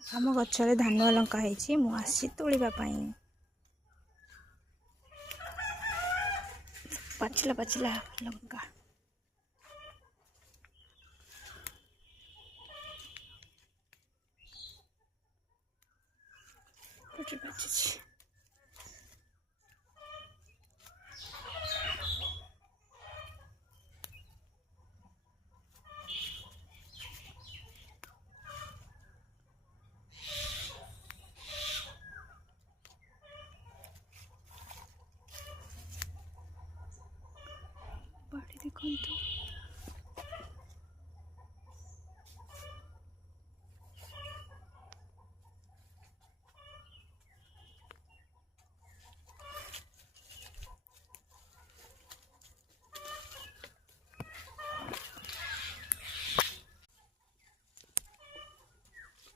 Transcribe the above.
ଆମ ଗଛରେ ଧାନ ଲଙ୍କା ହେଇଛି, ମୁଁ ଆସିଛି ତୋଳିବା ପାଇଁ। ପାଚିଲା ପାଚିଲା ଲଙ୍କା। ପାଚିଛି। बाड़ी देखो।